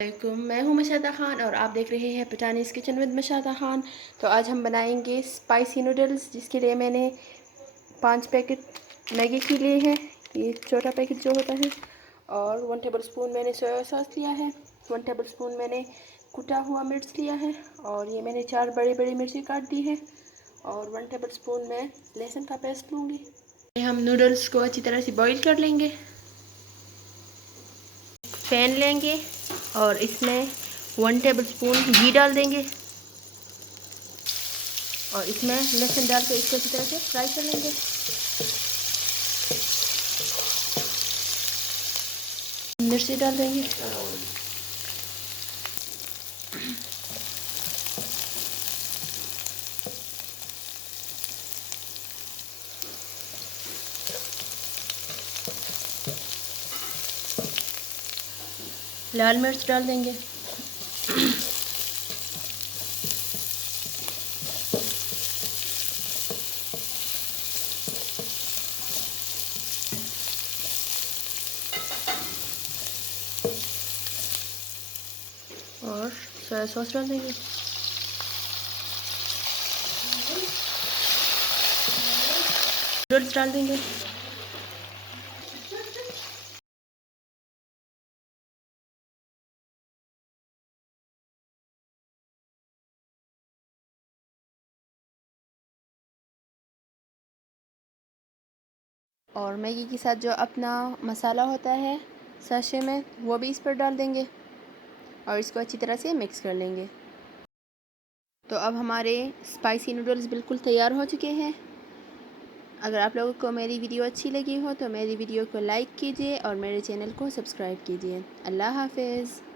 वालेकुम, मैं हूँ मशाता ख़ान और आप देख रहे हैं पटानीज़ किचन विद मशाता ख़ान। तो आज हम बनाएंगे स्पाइसी नूडल्स, जिसके लिए मैंने 5 पैकेट मैगी के लिए हैं, ये छोटा पैकेट जो होता है, और 1 टेबलस्पून मैंने सोया सॉस लिया है, 1 टेबलस्पून मैंने कुटा हुआ मिर्च लिया है, और ये मैंने 4 बड़ी बड़ी मिर्ची काट दी है, और 1 टेबलस्पून मैं लहसुन का पेस्ट लूँगी। हम नूडल्स को अच्छी तरह से बॉईल कर लेंगे। पैन लेंगे और इसमें 1 टेबलस्पून घी डाल देंगे और इसमें लहसुन डाल कर इसको अच्छी तरह से फ्राई कर लेंगे। मिर्ची डाल देंगे, लाल मिर्च डाल देंगे, और सोया सॉस डाल देंगे, नूडल्स डाल देंगे, और मैगी के साथ जो अपना मसाला होता है साशे में, वो भी इस पर डाल देंगे और इसको अच्छी तरह से मिक्स कर लेंगे। तो अब हमारे स्पाइसी नूडल्स बिल्कुल तैयार हो चुके हैं। अगर आप लोगों को मेरी वीडियो अच्छी लगी हो तो मेरी वीडियो को लाइक कीजिए और मेरे चैनल को सब्सक्राइब कीजिए। अल्लाह हाफ़िज़।